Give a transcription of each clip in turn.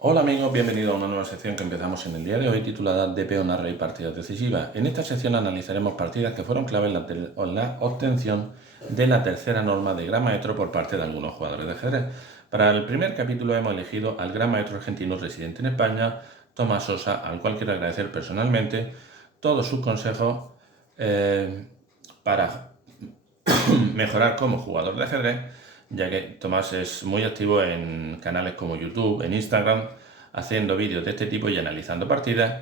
Hola amigos, bienvenidos a una nueva sección que empezamos en el día de hoy titulada De peón a rey partidas decisivas. En esta sección analizaremos partidas que fueron clave en la obtención de la tercera norma de Gran Maestro por parte de algunos jugadores de ajedrez. Para el primer capítulo hemos elegido al Gran Maestro argentino residente en España, Tomás Sosa, al cual quiero agradecer personalmente todos sus consejos para mejorar como jugador de ajedrez, ya que Tomás es muy activo en canales como YouTube, en Instagram, haciendo vídeos de este tipo y analizando partidas,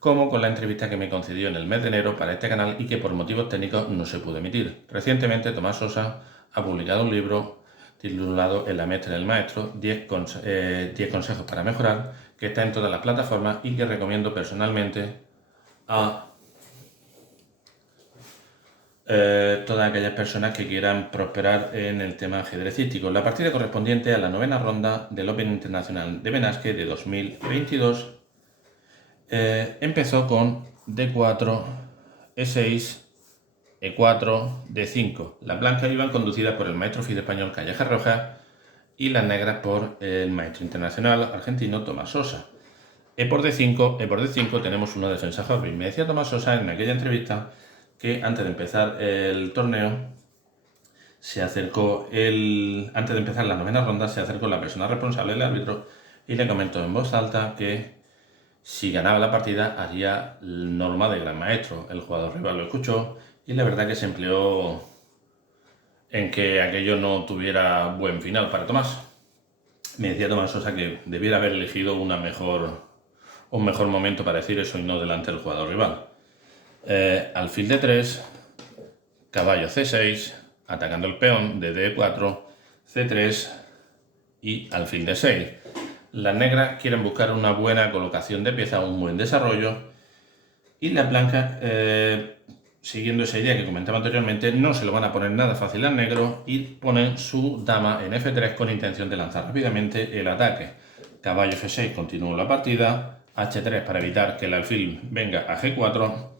como con la entrevista que me concedió en el mes de enero para este canal y que por motivos técnicos no se pudo emitir. Recientemente Tomás Sosa ha publicado un libro titulado En la Mestre del Maestro, 10 consejos para mejorar, que está en todas las plataformas y que recomiendo personalmente a todas aquellas personas que quieran prosperar en el tema ajedrecístico. La partida correspondiente a la novena ronda del Open Internacional de Benasque de 2022 empezó con D4, E6, E4, D5. Las blancas iban conducidas por el maestro FIDE español Callejas Rojas y las negras por el maestro internacional argentino Tomás Sosa. E por D5 tenemos una defensa joven. Me decía Tomás Sosa en aquella entrevista que antes de empezar el torneo antes de empezar la novena ronda, se acercó la persona responsable del árbitro y le comentó en voz alta que si ganaba la partida haría norma de gran maestro. El jugador rival lo escuchó y la verdad que se empleó en que aquello no tuviera buen final para Tomás. Me decía Tomás Sosa que debiera haber elegido un mejor momento para decir eso y no delante del jugador rival. Alfil D3, caballo C6, atacando el peón de D4, C3 y alfil D6. Las negras quieren buscar una buena colocación de piezas, un buen desarrollo, y las blancas, siguiendo esa idea que comentaba anteriormente, no se lo van a poner nada fácil al negro y ponen su dama en F3 con intención de lanzar rápidamente el ataque. Caballo F6, continúo la partida, H3 para evitar que el alfil venga a G4,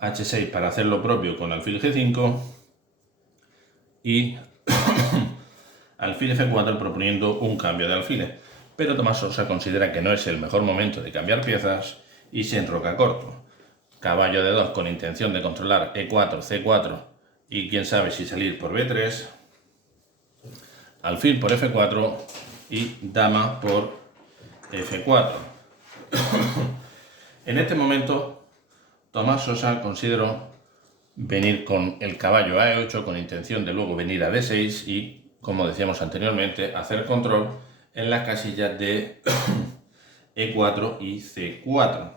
H6 para hacer lo propio con alfil G5 y alfil F4 proponiendo un cambio de alfiles. Pero Tomás Sosa considera que no es el mejor momento de cambiar piezas y se enroca corto. Caballo de 2 con intención de controlar E4, C4 y quién sabe si salir por B3. Alfil por F4 y dama por F4. En este momento Tomás Sosa consideró venir con el caballo a E8 con intención de luego venir a D6 y, como decíamos anteriormente, hacer control en las casillas de E4 y C4.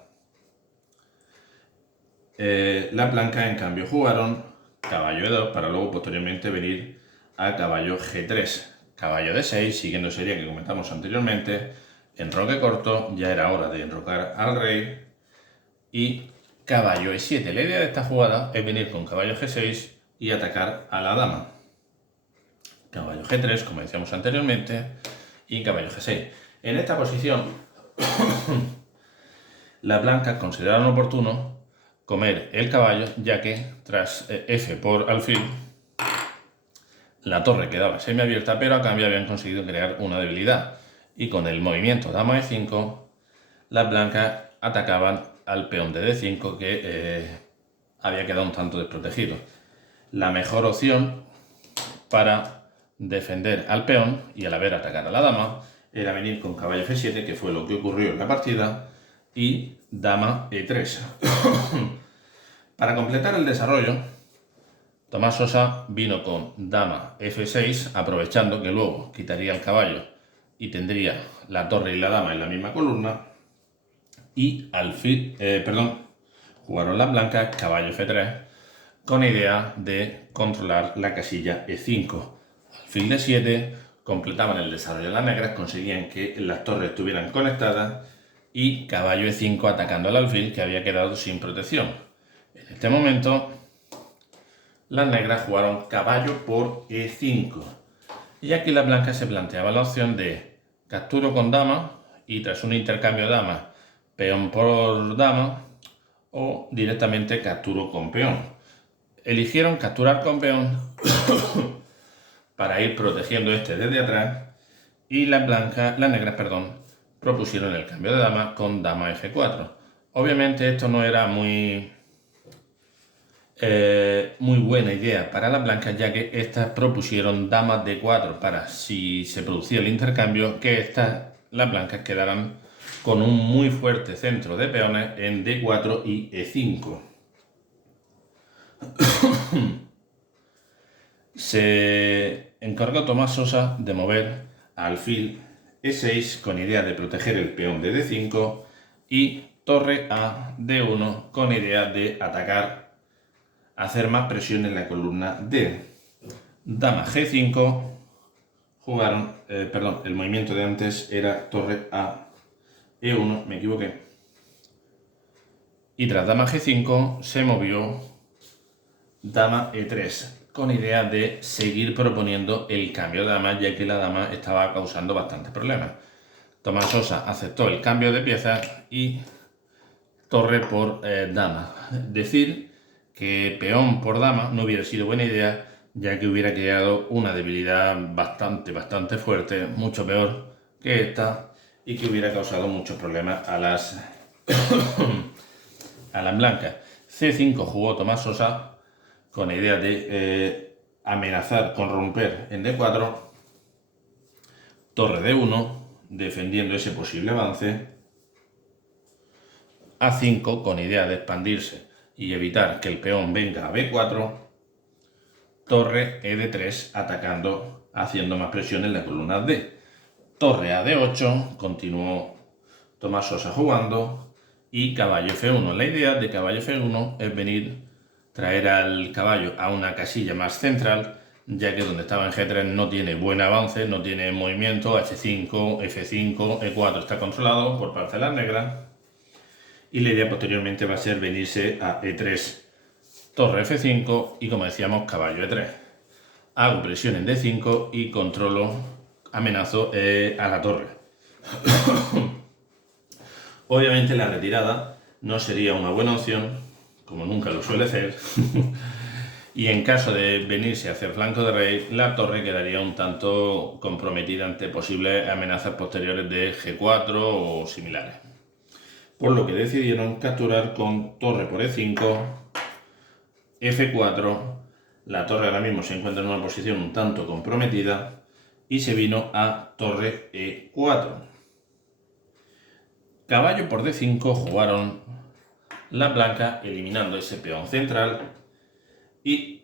Las blancas, en cambio, jugaron caballo E2 para luego posteriormente venir a caballo G3. Caballo D6, siguiendo serie que comentamos anteriormente, enroque corto, ya era hora de enrocar al rey y caballo E7. La idea de esta jugada es venir con caballo G6 y atacar a la dama. Caballo G3, como decíamos anteriormente, y caballo G6. En esta posición, las blancas consideraron oportuno comer el caballo, ya que tras F por alfil, la torre quedaba semiabierta, pero a cambio habían conseguido crear una debilidad. Y con el movimiento dama E5, las blancas atacaban al peón de D5 que había quedado un tanto desprotegido. La mejor opción para defender al peón y a la vez atacar a la dama era venir con caballo F7, que fue lo que ocurrió en la partida, y dama E3. Para completar el desarrollo, Tomás Sosa vino con dama F6, aprovechando que luego quitaría el caballo y tendría la torre y la dama en la misma columna, y jugaron las blancas caballo F3 con idea de controlar la casilla E5. Alfil D7, completaban el desarrollo de las negras, conseguían que las torres estuvieran conectadas y caballo E5 atacando al alfil que había quedado sin protección. En este momento las negras jugaron caballo por E5 y aquí las blancas se planteaba la opción de capturo con dama y tras un intercambio dama, peón por dama, o directamente capturo con peón. Eligieron capturar con peón para ir protegiendo este desde atrás y las negras propusieron el cambio de dama con dama F4. Obviamente esto no era muy buena idea para las blancas, ya que estas propusieron dama D4 para, si se producía el intercambio, que las blancas quedaran con un muy fuerte centro de peones en D4 y E5. Se encargó Tomás Sosa de mover alfil E6 con idea de proteger el peón de D5 y torre a D1 con idea de atacar, hacer más presión en la columna D. Dama G5, jugaron, el movimiento de antes era torre a E1, me equivoqué. Y tras dama G5 se movió dama E3 con idea de seguir proponiendo el cambio de dama, ya que la dama estaba causando bastantes problemas. Tomás Sosa aceptó el cambio de piezas y torre por dama. Decir que peón por dama no hubiera sido buena idea, ya que hubiera creado una debilidad bastante fuerte, mucho peor que esta, y que hubiera causado muchos problemas a las blancas. C5 jugó Tomás Sosa con la idea de amenazar con romper en D4, torre D1, defendiendo ese posible avance, A5 con idea de expandirse y evitar que el peón venga a B4, torre ED3 atacando, haciendo más presión en la columna D, torre a D8, continuó Tomás Sosa jugando, y caballo F1. La idea de caballo F1 es traer al caballo a una casilla más central, ya que donde estaba en G3 no tiene buen avance, no tiene movimiento, H5, F5, E4 está controlado por parcelas negras, y la idea posteriormente va a ser venirse a E3, torre F5 y, como decíamos, caballo E3. Hago presión en D5 y controlo, amenazo a la torre. Obviamente la retirada no sería una buena opción, como nunca lo suele ser, y en caso de venirse hacia el flanco de rey, la torre quedaría un tanto comprometida ante posibles amenazas posteriores de G4 o similares. Por lo que decidieron capturar con torre por E5, F4, la torre ahora mismo se encuentra en una posición un tanto comprometida y se vino a torre E4. Caballo por D5 jugaron las blancas eliminando ese peón central y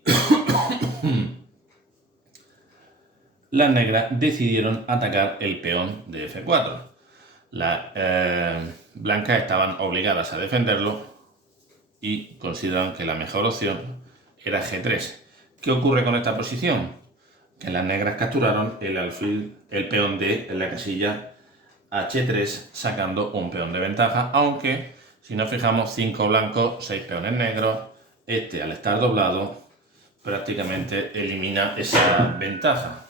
las negras decidieron atacar el peón de F4. Las blancas estaban obligadas a defenderlo y consideraron que la mejor opción era G3. ¿Qué ocurre con esta posición? Que las negras capturaron el peón de la casilla H3 sacando un peón de ventaja, aunque si nos fijamos 5 blancos, 6 peones negros, al estar doblado prácticamente elimina esa ventaja.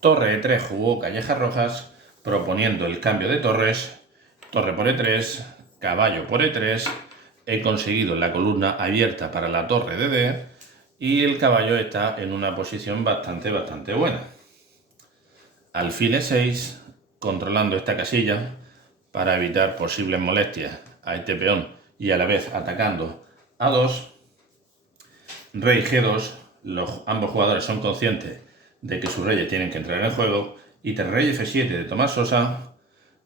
Torre E3 jugó Callejas Rojas proponiendo el cambio de torres, torre por E3, caballo por E3, he conseguido la columna abierta para la torre de D y el caballo está en una posición bastante buena. Alfil E6, controlando esta casilla para evitar posibles molestias a este peón y a la vez atacando A2. Rey G2, ambos jugadores son conscientes de que sus reyes tienen que entrar en el juego, y tras rey F7 de Tomás Sosa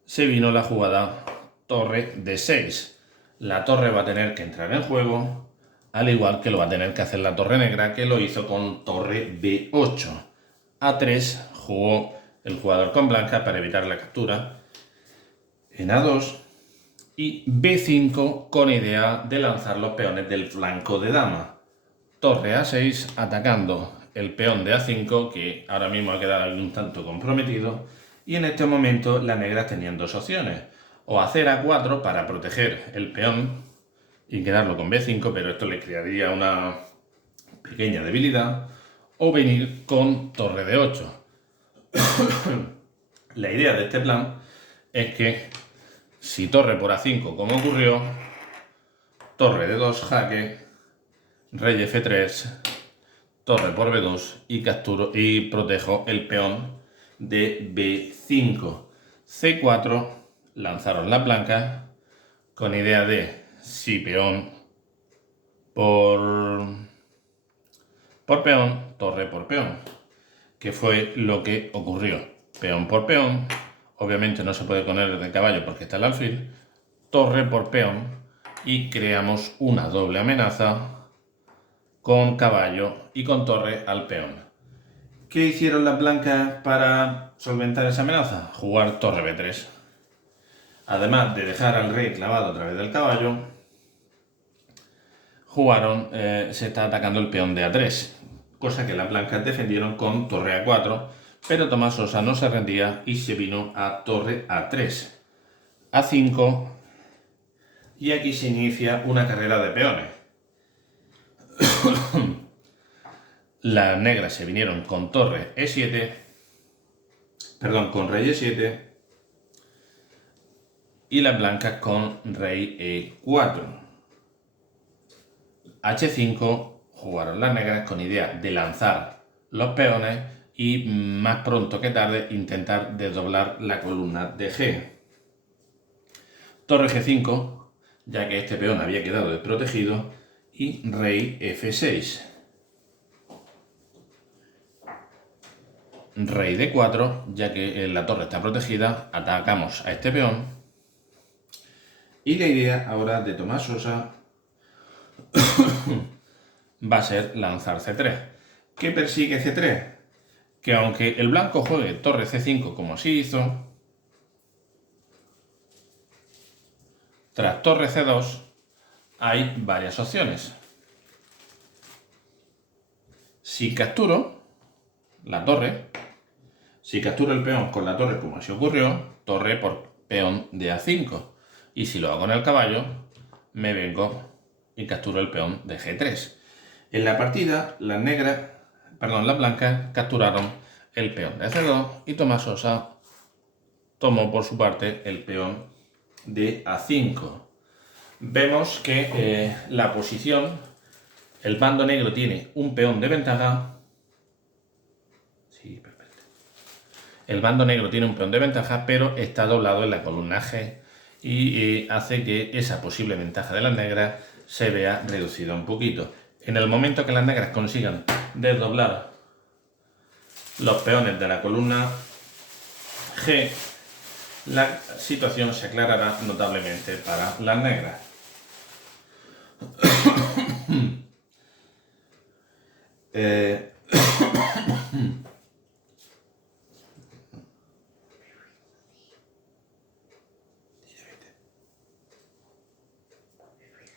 se vino la jugada torre D6. La torre va a tener que entrar en juego, al igual que lo va a tener que hacer la torre negra, que lo hizo con torre B8. A3 jugó el jugador con blanca para evitar la captura en A2 y B5 con idea de lanzar los peones del flanco de dama. Torre A6 atacando el peón de A5, que ahora mismo ha quedado un tanto comprometido, y en este momento las negras tenían dos opciones: o hacer A4 para proteger el peón y quedarlo con B5, pero esto le crearía una pequeña debilidad, o venir con torre D8. La idea de este plan es que si torre por A5, como ocurrió, torre D2 jaque, rey F3, torre por B2 y capturo y protejo el peón de B5. C4 lanzaron las blancas con idea de si peón por peón, torre por peón, que fue lo que ocurrió. Peón por peón, obviamente no se puede poner de caballo porque está el alfil, torre por peón y creamos una doble amenaza con caballo y con torre al peón. ¿Qué hicieron las blancas para solventar esa amenaza? Jugar torre B3. Además de dejar al rey clavado a través del caballo, jugaron, se está atacando el peón de A3, cosa que las blancas defendieron con torre A4, pero Tomás Sosa no se rendía y se vino a torre A3, A5, y aquí se inicia una carrera de peones. Las negras se vinieron con torre E7, perdón, con rey E7, y las blancas con rey E4. H5 jugaron las negras con idea de lanzar los peones y más pronto que tarde intentar desdoblar la columna de G. Torre G5, ya que este peón había quedado desprotegido, y rey F6. Rey D4, ya que la torre está protegida, atacamos a este peón. Y la idea ahora de Tomás Sosa va a ser lanzar C3. ¿Qué persigue C3? Que aunque el blanco juegue torre C5 como así hizo, tras torre C2 hay varias opciones. Si capturo la torre, si capturo el peón con la torre como así ocurrió, torre por peón de A5. Y si lo hago con el caballo, me vengo y capturo el peón de G3. En la partida, las blancas capturaron el peón de C2 y Tomás Sosa tomó por su parte el peón de A5. Vemos que la posición, el bando negro tiene un peón de ventaja. Sí, perfecto. El bando negro tiene un peón de ventaja, pero está doblado en la columna G y hace que esa posible ventaja de las negras se vea reducida un poquito. En el momento que las negras consigan desdoblar los peones de la columna G, la situación se aclarará notablemente para las negras.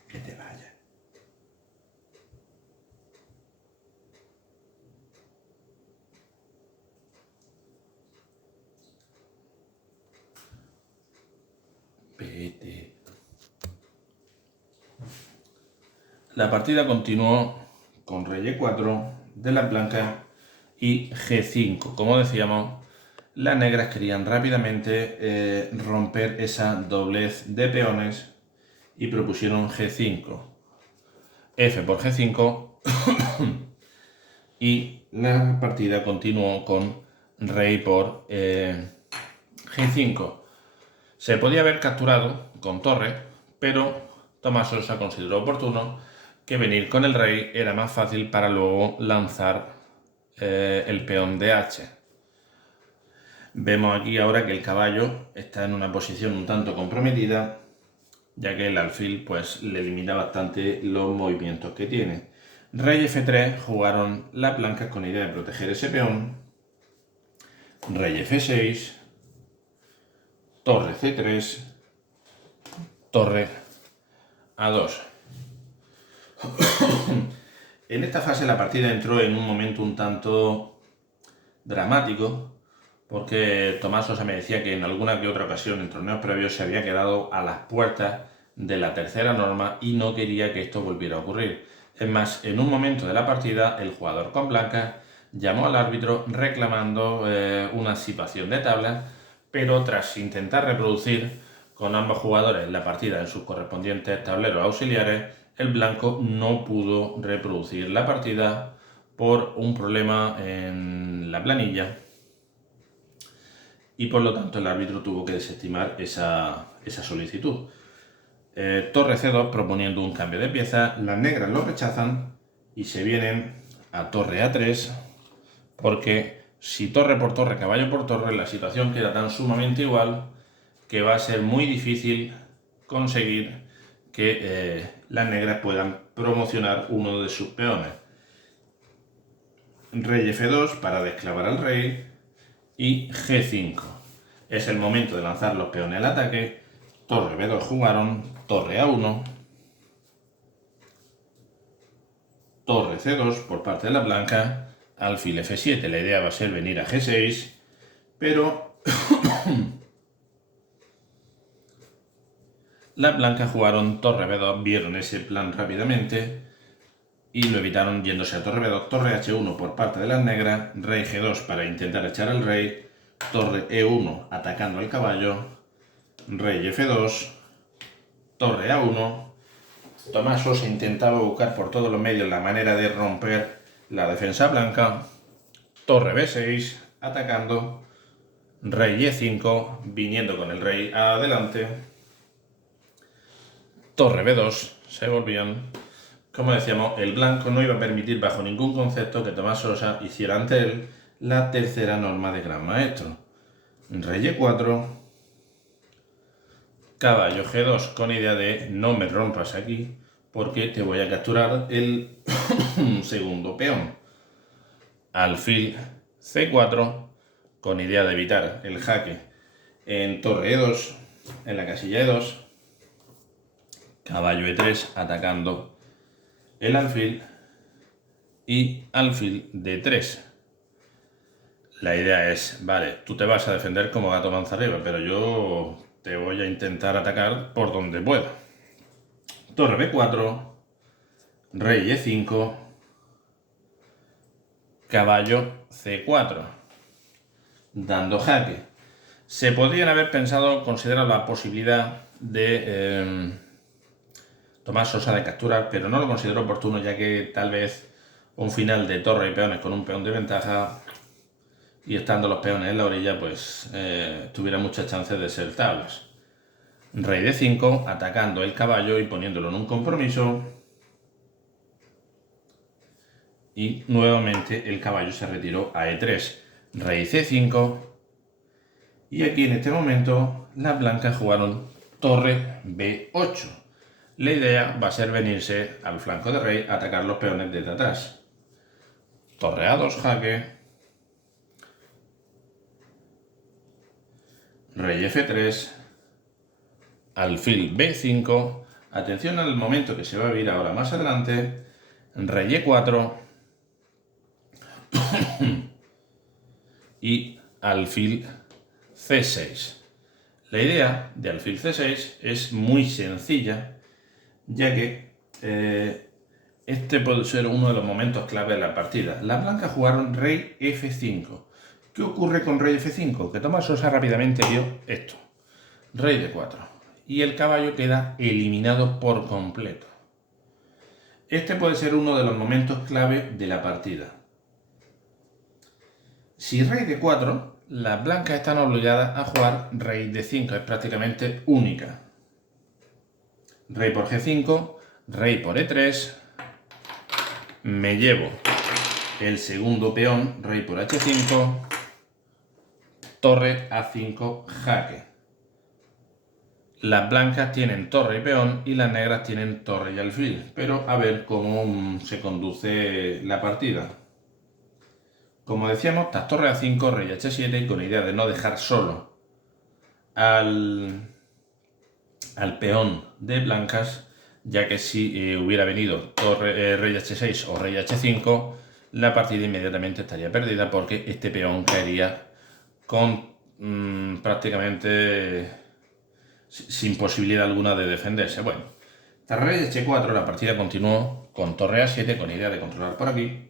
Que te vaya. Vete. La partida continuó con rey E4 de las blancas y G5. Como decíamos, las negras querían rápidamente romper esa doblez de peones y propusieron G5. F por G5 y la partida continuó con rey por G5. Se podía haber capturado con torre, pero Tomás Sosa consideró oportuno que venir con el rey era más fácil para luego lanzar el peón de H. Vemos aquí ahora que el caballo está en una posición un tanto comprometida, ya que el alfil pues le limita bastante los movimientos que tiene. Rey F3 jugaron las blancas con idea de proteger ese peón. Rey F6, torre C3, torre A2. En esta fase la partida entró en un momento un tanto dramático, porque Tomás Sosa me decía que en alguna que otra ocasión en torneos previos se había quedado a las puertas de la tercera norma y no quería que esto volviera a ocurrir. Es más, en un momento de la partida el jugador con blancas llamó al árbitro reclamando una situación de tabla, pero tras intentar reproducir con ambos jugadores la partida en sus correspondientes tableros auxiliares, el blanco no pudo reproducir la partida por un problema en la planilla y por lo tanto el árbitro tuvo que desestimar esa solicitud. Torre C2 proponiendo un cambio de pieza, las negras lo rechazan y se vienen a torre A3, porque si torre por torre, caballo por torre, la situación queda tan sumamente igual que va a ser muy difícil conseguir que las negras puedan promocionar uno de sus peones. Rey F2 para desclavar al rey y G5. Es el momento de lanzar los peones al ataque. Torre B2 jugaron, torre A1, torre C2 por parte de la blanca, alfil F7. La idea va a ser venir a G6, pero las blancas jugaron torre B2, vieron ese plan rápidamente y lo evitaron yéndose a torre B2, torre H1 por parte de las negras, rey G2 para intentar echar al rey, torre E1 atacando al caballo, rey F2, torre A1. Tomás Sosa intentaba buscar por todos los medios la manera de romper la defensa blanca, torre B6 atacando, rey E5 viniendo con el rey adelante, torre B2 se volvían. Como decíamos, el blanco no iba a permitir bajo ningún concepto que Tomás Sosa hiciera ante él la tercera norma de Gran Maestro. Rey E4, caballo G2 con idea de no me rompas aquí porque te voy a capturar el segundo peón. Alfil C4 con idea de evitar el jaque en torre E2, en la casilla E2, caballo E3 atacando el alfil y alfil D3. La idea es, vale, tú te vas a defender como gato manza arriba, pero yo te voy a intentar atacar por donde pueda. Torre B4, rey E5, caballo C4, dando jaque. Se podrían haber pensado, considerar la posibilidad de Tomás Sosa de capturar, pero no lo considero oportuno, ya que tal vez un final de torre y peones con un peón de ventaja y estando los peones en la orilla, pues tuviera muchas chances de ser tablas. Rey D5 atacando el caballo y poniéndolo en un compromiso. Y nuevamente el caballo se retiró a E3. Rey C5. Y aquí en este momento las blancas jugaron torre B8. La idea va a ser venirse al flanco de rey a atacar los peones desde atrás. Torre A2 jaque. Rey F3. Alfil B5. Atención al momento que se va a ver ahora más adelante. Rey E4. Y alfil C6. La idea de alfil C6 es muy sencilla, ya que este puede ser uno de los momentos clave de la partida. Las blancas jugaron rey F5. ¿Qué ocurre con rey F5? Que Tomás Sosa rápidamente vio esto. Rey D4. Y el caballo queda eliminado por completo. Este puede ser uno de los momentos clave de la partida. Si rey D4, las blancas están obligadas a jugar rey D5. Es prácticamente única. Rey por G5, rey por E3. Me llevo el segundo peón, rey por H5. Torre A5 jaque. Las blancas tienen torre y peón y las negras tienen torre y alfil. Pero a ver cómo se conduce la partida. Como decíamos, tras torre A5, rey H7 y con idea de no dejar solo al peón de blancas, ya que si hubiera venido rey H6 o rey H5, la partida inmediatamente estaría perdida porque este peón caería con prácticamente sin posibilidad alguna de defenderse. Bueno, tras rey H4 la partida continuó con torre A7 con idea de controlar por aquí.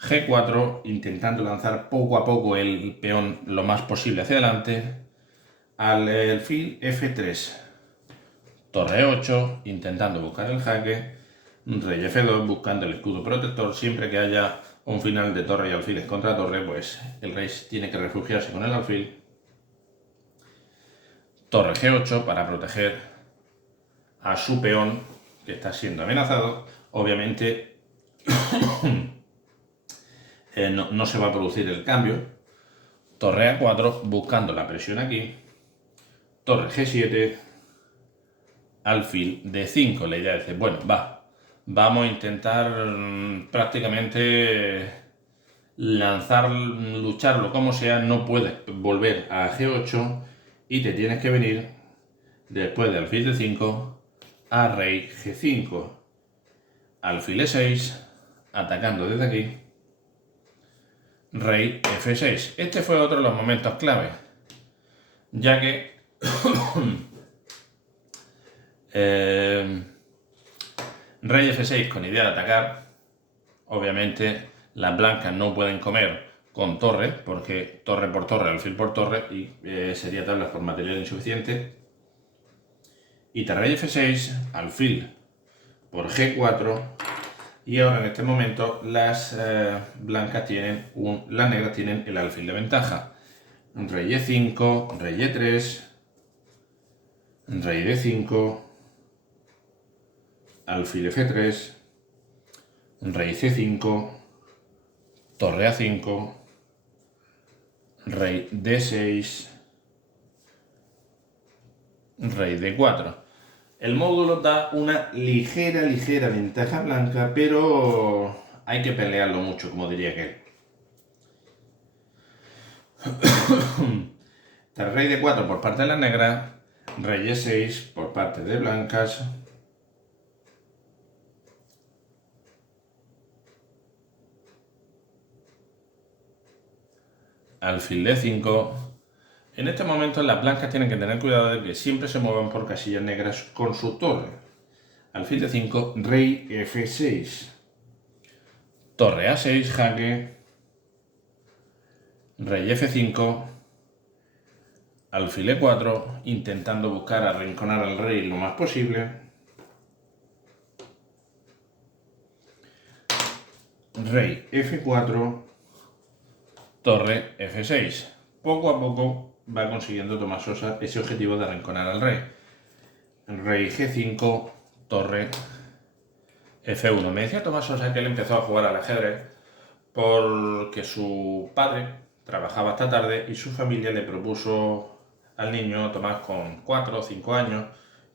G4 intentando lanzar poco a poco el peón lo más posible hacia adelante. Alfil F3. Torre 8 intentando buscar el jaque. Rey F2 buscando el escudo protector. Siempre que haya un final de torre y alfiles contra torre, pues el rey tiene que refugiarse con el alfil. torre G8 para proteger a su peón que está siendo amenazado. Obviamente no se va a producir el cambio. Torre A4 buscando la presión aquí. Torre G7, alfil D5. La idea es decir, bueno, vamos a intentar prácticamente lanzar, lucharlo como sea. No puedes volver a G8 y te tienes que venir después de alfil D5 a rey G5, alfil E6, atacando desde aquí, rey F6. Este fue otro de los momentos clave, ya que rey F6 con idea de atacar. Obviamente las blancas no pueden comer con torre, porque torre por torre, alfil por torre, y sería tabla por material insuficiente. Y rey F6, alfil por G4, y ahora en este momento las blancas tienen las negras tienen el alfil de ventaja. Rey E5, rey E3, rey D5, alfil F3, rey C5, torre A5, rey D6, rey D4. El módulo da una ligera ventaja blanca, pero hay que pelearlo mucho, como diría aquel. Rey D4 por parte de las negras, rey E6 por parte de blancas, alfil D5. En este momento las blancas tienen que tener cuidado de que siempre se muevan por casillas negras con su torre. Alfil D5, rey F6, torre A6, jaque, rey F5, alfil E4, intentando buscar arrinconar al rey lo más posible, rey F4, torre F6. Poco a poco va consiguiendo Tomás Sosa ese objetivo de arrinconar al rey. Rey G5, torre F1. Me decía Tomás Sosa que él empezó a jugar al ajedrez porque su padre trabajaba hasta tarde y su familia le propuso al niño Tomás, con 4 o 5 años,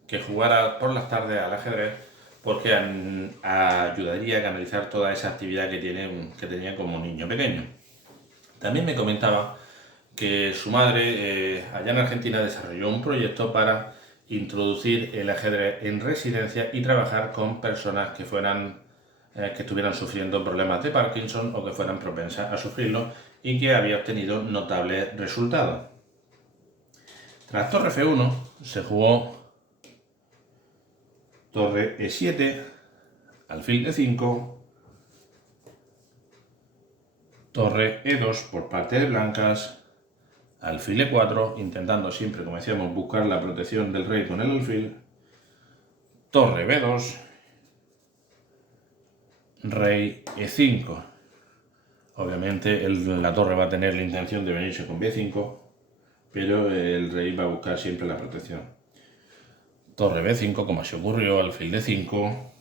que jugara por las tardes al ajedrez porque ayudaría a canalizar toda esa actividad que tenía como niño pequeño. También me comentaba que su madre allá en Argentina desarrolló un proyecto para introducir el ajedrez en residencia y trabajar con personas que estuvieran sufriendo problemas de Parkinson o que fueran propensas a sufrirlo, y que había obtenido notables resultados. Tras torre F1 se jugó torre E7, alfil D5, torre E2 por parte de blancas, alfil E4, intentando siempre, como decíamos, buscar la protección del rey con el alfil, torre B2, rey E5. Obviamente la torre va a tener la intención de venirse con B5, pero el rey va a buscar siempre la protección. Torre B5, como se ocurrió, alfil D5,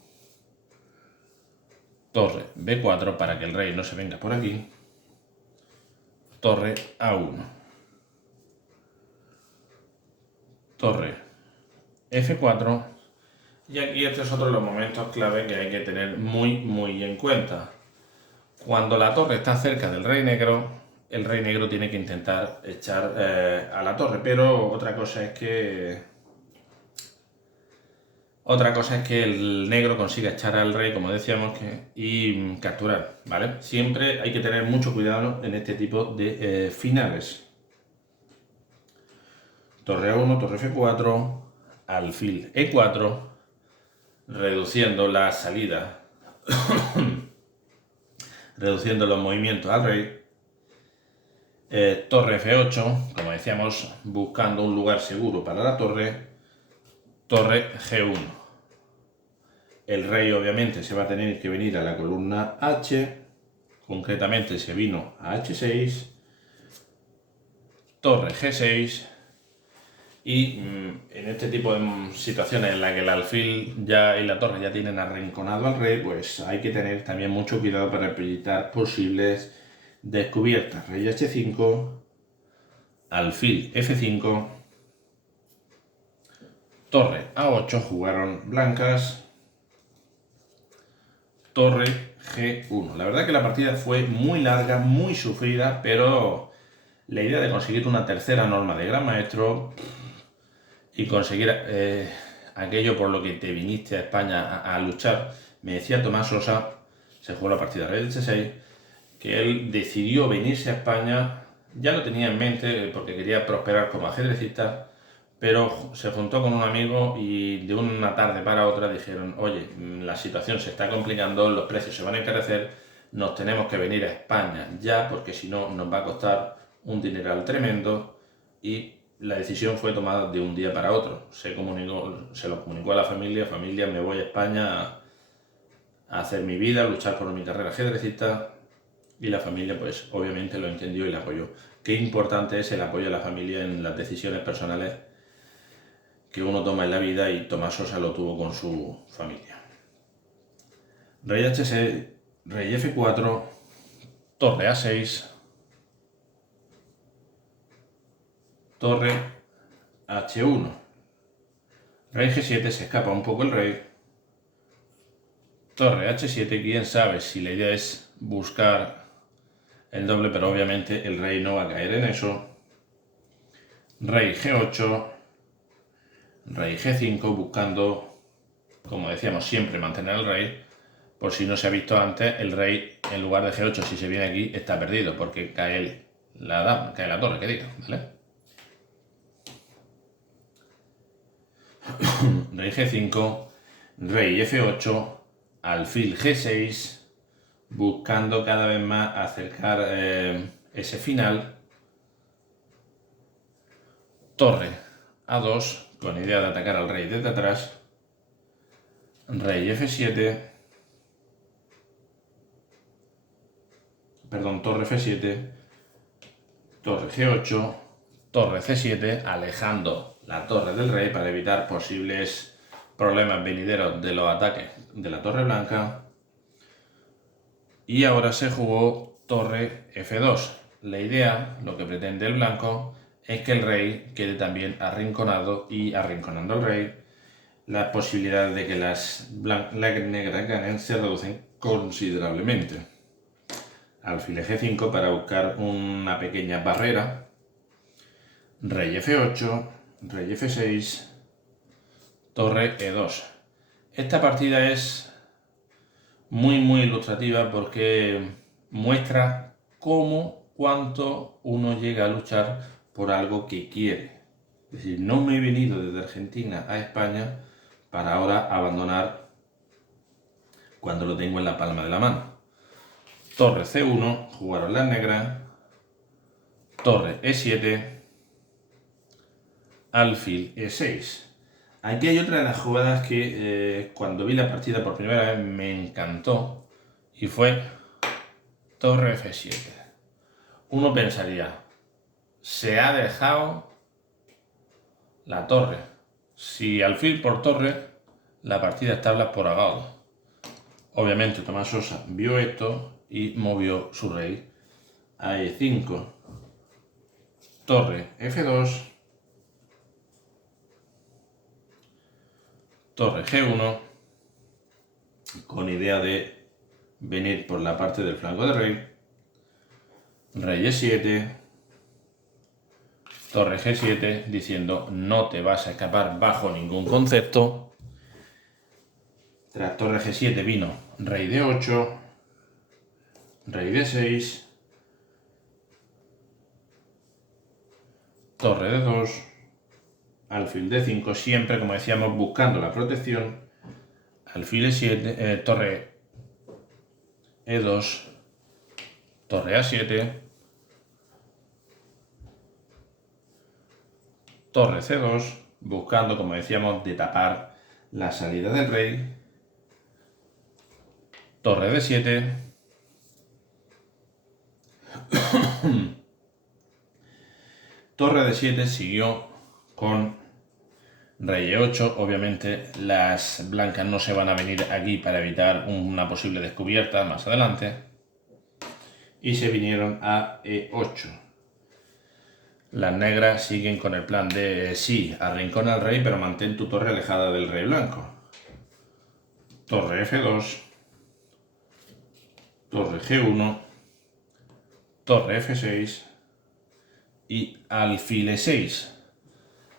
torre B4 para que el rey no se venga por aquí, torre A1, torre F4, y aquí este es otro de los momentos clave que hay que tener muy en cuenta. Cuando la torre está cerca del rey negro, el rey negro tiene que intentar echar a la torre, pero otra cosa es que el negro consiga echar al rey, como decíamos, y capturar, ¿vale? Siempre hay que tener mucho cuidado en este tipo de finales. Torre A1, torre F4, alfil E4, reduciendo la salida, reduciendo los movimientos al rey. Torre F8, como decíamos, buscando un lugar seguro para la torre. Torre G1. El rey obviamente se va a tener que venir a la columna H, concretamente se vino a H6, torre G6, Y en este tipo de situaciones en las que el alfil ya y la torre ya tienen arrinconado al rey, pues hay que tener también mucho cuidado para evitar posibles descubiertas. Rey H5, alfil F5, torre A8, jugaron blancas, torre G1. La verdad que la partida fue muy larga, muy sufrida, pero la idea de conseguir una tercera norma de gran maestro y conseguir aquello por lo que te viniste a España a luchar, me decía Tomás Sosa, se jugó la partida Rey H6, que él decidió venirse a España, ya lo tenía en mente porque quería prosperar como ajedrecista, pero se juntó con un amigo y de una tarde para otra dijeron, oye, la situación se está complicando, los precios se van a encarecer, nos tenemos que venir a España ya porque si no nos va a costar un dineral tremendo, y la decisión fue tomada de un día para otro. Se lo comunicó a la familia, me voy a España a hacer mi vida, a luchar por mi carrera ajedrecista, y la familia pues obviamente lo entendió y la apoyó. Qué importante es el apoyo de la familia en las decisiones personales que uno toma en la vida, y Tomás Sosa lo tuvo con su familia. Rey H6, rey F4, torre A6, torre H1, rey G7, se escapa un poco el rey, torre H7, quién sabe si la idea es buscar el doble, pero obviamente el rey no va a caer en eso, rey G8, rey G5, buscando, como decíamos, siempre mantener el rey. Por si no se ha visto antes, el rey en lugar de G8, si se viene aquí, está perdido porque cae la torre, que diga, ¿vale? Rey G5, rey F8, alfil G6, buscando cada vez más acercar ese final. Torre A2, con idea de atacar al rey desde atrás. Rey F7, perdón, torre F7, torre G8, torre C7, alejando la torre del rey para evitar posibles problemas venideros de los ataques de la torre blanca. Y ahora se jugó torre F2. La idea, lo que pretende el blanco, es que el rey quede también arrinconado, y arrinconando al rey, las posibilidades de que las negras ganen se reducen considerablemente. Alfil G5 para buscar una pequeña barrera. Rey F8, rey F6, torre E2. Esta partida es muy ilustrativa porque muestra cuánto uno llega a luchar por algo que quiere. Es decir, no me he venido desde Argentina a España para ahora abandonar cuando lo tengo en la palma de la mano. Torre C1, jugaron las negras, torre E7, alfil E6. Aquí hay otra de las jugadas que cuando vi la partida por primera vez me encantó, y fue torre F7. Uno pensaría, se ha dejado la torre. Si alfil por torre, la partida está tablas por agado. Obviamente Tomás Sosa vio esto y movió su rey a E5, torre F2, torre G1, con idea de venir por la parte del flanco del rey, rey E7, torre G7, diciendo no te vas a escapar bajo ningún concepto. Tras torre G7 vino rey D8, rey D6, torre D2, alfil D5, siempre, como decíamos, buscando la protección. Alfil E7, torre E2, torre A7, torre C2, buscando, como decíamos, de tapar la salida del rey. Torre D7, torre D7 siguió con rey E8. Obviamente las blancas no se van a venir aquí para evitar una posible descubierta más adelante. Y se vinieron a E8. Las negras siguen con el plan de sí, arrincona al rey, pero mantén tu torre alejada del rey blanco. Torre F2, torre G1, torre F6 y alfil E6.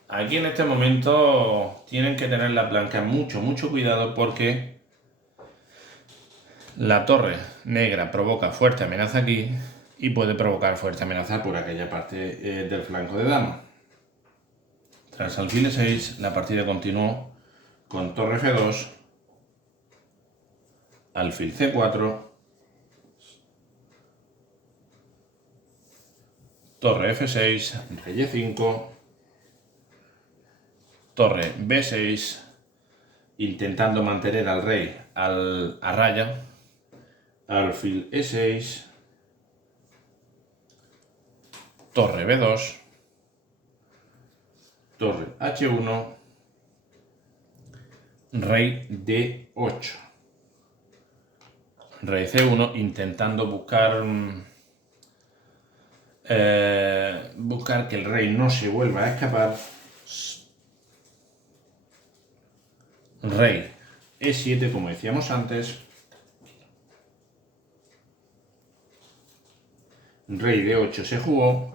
Aquí en este momento tienen que tener las blancas mucho cuidado porque la torre negra provoca fuerte amenaza aquí y puede provocar fuerte amenaza por aquella parte del flanco de dama. Tras alfil E6 la partida continuó con torre F2, alfil C4, torre F6, rey E5, torre B6, intentando mantener al rey a raya, alfil E6, torre B2, torre H1, rey D8, rey C1, intentando buscar que el rey no se vuelva a escapar. Rey E7, como decíamos antes, rey D8 se jugó,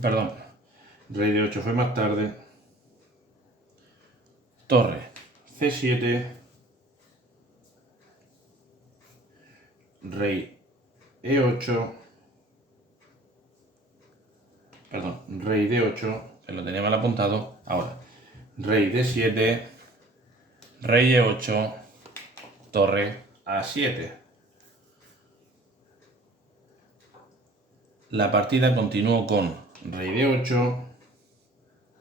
perdón, rey D8 fue más tarde, torre C7, rey E8, perdón, rey D8, que lo tenía mal apuntado, ahora, rey D7, rey E8, torre A7. La partida continuó con rey D8,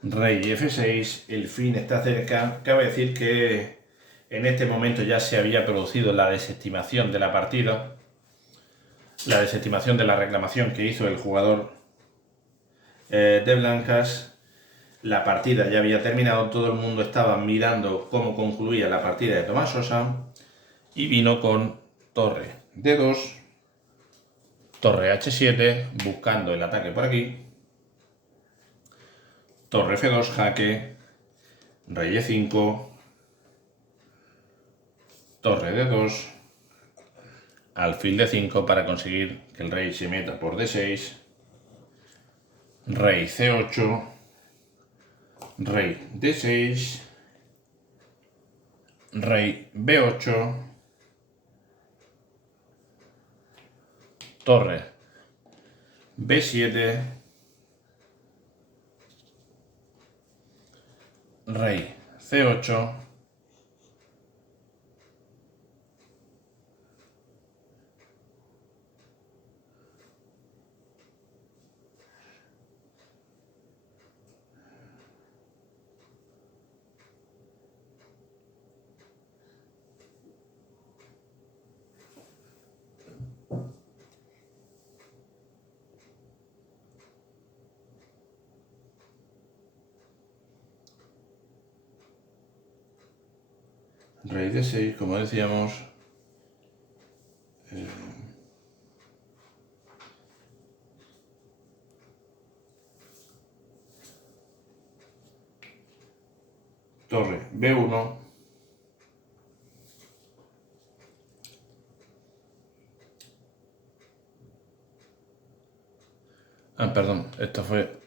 rey F6, el fin está cerca. Cabe decir que en este momento ya se había producido la desestimación de la partida, la desestimación de la reclamación que hizo el jugador de blancas. La partida ya había terminado, todo el mundo estaba mirando cómo concluía la partida de Tomás Sosa y vino con torre D2, torre H7, buscando el ataque por aquí, torre F2, jaque, rey E5, torre D2, alfil D5 para conseguir que el rey se meta por D6, rey C8, rey D6, rey B8, torre B7, rey C8, rey D6, como decíamos, torre B1, perdón, esto fue